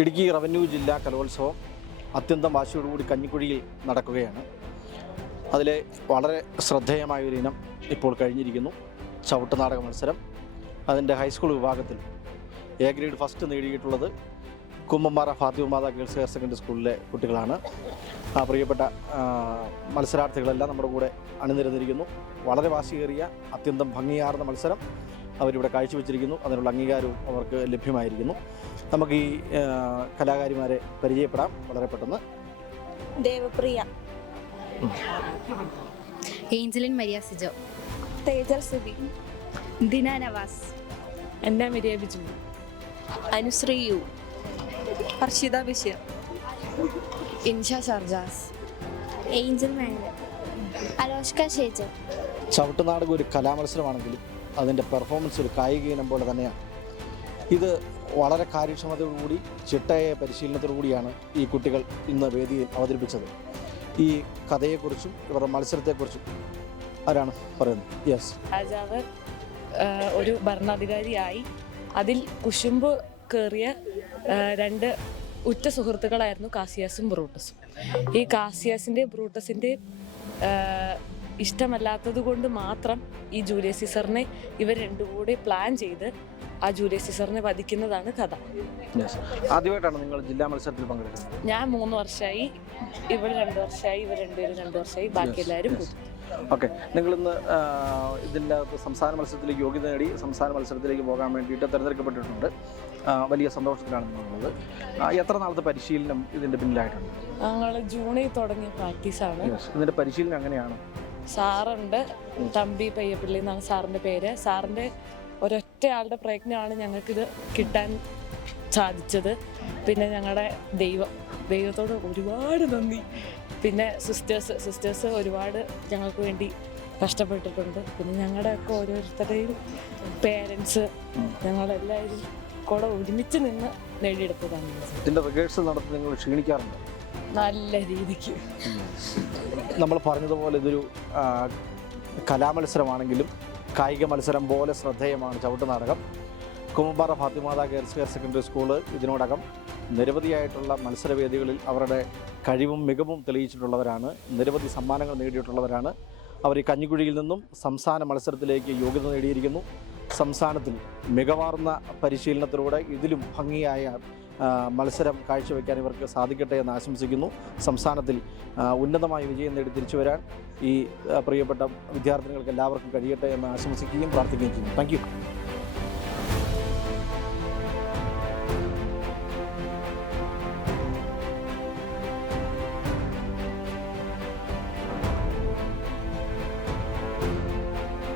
Idukki revenue ജില്ലാ കലോത്സവം അത്യന്തം വാശിയോടുകൂടി കഞ്ഞിക്കുഴിയിൽ നടക്കുകയാണ്. അതിലെ വളരെ ശ്രദ്ധേയമായ ഒരു ഇനം ഇപ്പോൾ കഴിഞ്ഞിരിക്കുന്നു. ചവിട്ടുനാടക മത്സരം. അതിന്റെ ഹൈസ്കൂൾ വിഭാഗത്തിൽ എ ഗ്രേഡ് ഫസ്റ്റ് നേടിയിട്ടുള്ളത് Kummampara Fathimatha girls higher secondary സ്കൂളിലെ കുട്ടികളാണ്. ആ പ്രിയപ്പെട്ട മത്സരാർത്ഥികളെല്ലാം നമ്മുടെ കൂടെ അണിനിരന്നിരിക്കുന്നു. വളരെ വാശിയേറിയ അത്യന്തം ഭംഗിയാർന്ന മത്സരം. അവരിവിടെ കാഴ്ചവെച്ചിരിക്കുന്നു. അതിനുള്ള അംഗീകാരവും അവർക്ക് ലഭ്യമായിരിക്കുന്നു. നമുക്ക് ഈ കലാകാരിമാരെ പരിചയപ്പെടാം. വളരെ പെട്ടെന്ന്. ദേവപ്രിയ. Angeline Maria Sijo. തേജൽ സുബി ദിന നവാസ്. എന്റെ മിരിയ ബിജു. അനുശ്രീ യു. ഹർഷിത ബഷീർ ഇൻഷ ഷർജാസ്. ഏഞ്ചൽ മാനുവൽ അലോഷ്ക ഷേജ് ചവിട്ടുനാടകം ഒരു കലാമത്സരമാണെങ്കിലും അതിന്റെ പെർഫോമൻസ് ഒരു കായിക ഇനം പോലെ തന്നെയാണ്. ഇത് വളരെ കാര്യക്ഷമതയോടുകൂടി ചിട്ടയായ പരിശീലനത്തോടുകൂടിയാണ് ഈ കുട്ടികൾ ഇന്ന് വേദിയിൽ അവതരിപ്പിച്ചത്. ഈ കഥയെക്കുറിച്ചും ഇവരുടെ മത്സരത്തെക്കുറിച്ചും ആരാണ് പറയുന്നത്? യെസ് രാജാവ് ഒരു ഭരണാധികാരിയായി. അതിൽ കുശുമ്പ് കയറിയ രണ്ട് ഉറ്റ സുഹൃത്തുക്കളായിരുന്നു കാസിയാസും ബ്രൂട്ടസും. ഈ കാസിയാസിന്റെ ബ്രൂട്ടസിന്റെ ഇഷ്ടമല്ലാത്തത് കൊണ്ട് മാത്രം ഈ ജൂലിയസ് സീസറിനെ ഇവർ രണ്ടും കൂടെ പ്ലാൻ ചെയ്ത് ആ ജൂലിയസ് സീസറിനെ വധിക്കുന്നതാണ് കഥ. ആദ്യമായിട്ടാണ് നിങ്ങൾ ജില്ലാ മത്സരത്തിൽ പങ്കെടുക്കുന്നത്? ഞാൻ മൂന്ന് വർഷമായി ഇവർ രണ്ട് വർഷമായി ഇവർ രണ്ടുപേരും രണ്ട് വർഷമായി ബാക്കി എല്ലാവരും ഓക്കെ നിങ്ങളിന്ന് ഇന്ന് ഇതിന്റെ അകത്ത് സംസ്ഥാന മത്സരത്തിലേക്ക് യോഗ്യത നേടി സംസ്ഥാന മത്സരത്തിലേക്ക് പോകാൻ വേണ്ടിയിട്ട് തിരഞ്ഞെടുക്കപ്പെട്ടിട്ടുണ്ട്. വലിയ സന്തോഷത്തിലാണ് നിങ്ങളുള്ളത് എത്ര നാളത്തെ പരിശീലനം ഇതിന്റെ പിന്നിലായിട്ടുണ്ട്? ഞങ്ങൾ ജൂണിൽ തുടങ്ങിയ പ്രാക്ടീസാണ്. ഇതിന്റെ പരിശീലനം എങ്ങനെയാണ്? സാറുണ്ട്. തമ്പി പയ്യപ്പള്ളി എന്നാണ് സാറിന്റെ പേര്. സാറിന്റെ ഒരൊറ്റ ആളുടെ പ്രയത്നമാണ് ഞങ്ങൾക്കിത് കിട്ടാൻ സാധിച്ചത്. പിന്നെ ഞങ്ങളുടെ ദൈവം ദൈവത്തോട് ഒരുപാട് നന്ദി. പിന്നെ സിസ്റ്റേഴ്സ് സിസ്റ്റേഴ്സ് ഒരുപാട് ഞങ്ങൾക്ക് വേണ്ടി കഷ്ടപ്പെട്ടിട്ടുണ്ട്. പിന്നെ ഞങ്ങളുടെ ഞങ്ങളുടെയൊക്കെ ഓരോരുത്തരുടെയും പേരൻസ് ഞങ്ങളെല്ലാവരും കൂടെ ഒരുമിച്ച് നിന്ന് നേടിയെടുത്തതാണ്. ഇത്. ഇതിന്റെ റിഹേഴ്സൽ നടത്തി നിങ്ങൾ ക്ഷീണിക്കാറുണ്ട്? നല്ല രീതിക്ക്. നമ്മൾ പറഞ്ഞതുപോലെ ഇതൊരു കലാമത്സരമാണെങ്കിലും കായിക മത്സരം പോലെ ശ്രദ്ധേയമാണ് Chavittunatakam Kumbampara Fathimatha girls higher secondary school ഇതിനോടകം നിരവധിയായിട്ടുള്ള മത്സരവേദികളിൽ അവരുടെ കഴിവും മികവും തെളിയിച്ചിട്ടുള്ളവരാണ് നിരവധി സമ്മാനങ്ങൾ നേടിയിട്ടുള്ളവരാണ്. അവർ ഈ കഞ്ഞിക്കുഴിയിൽ നിന്നും സംസ്ഥാന മത്സരത്തിലേക്ക് യോഗ്യത നേടിയിരിക്കുന്നു. സംസ്ഥാനത്തിൽ മികവാർന്ന പരിശീലനത്തിലൂടെ ഇതിലും ഭംഗിയായ മത്സരം കാഴ്ചവെക്കാൻ ഇവർക്ക് സാധിക്കട്ടെ എന്ന് ആശംസിക്കുന്നു. സംസ്ഥാനത്തിൽ ഉന്നതമായ വിജയം നേടി തിരിച്ചു വരാൻ ഈ പ്രിയപ്പെട്ട വിദ്യാർത്ഥികൾക്ക് എല്ലാവർക്കും കഴിയട്ടെ എന്ന് ആശംസിക്കുകയും പ്രാർത്ഥിക്കുകയും ചെയ്യുന്നു. താങ്ക്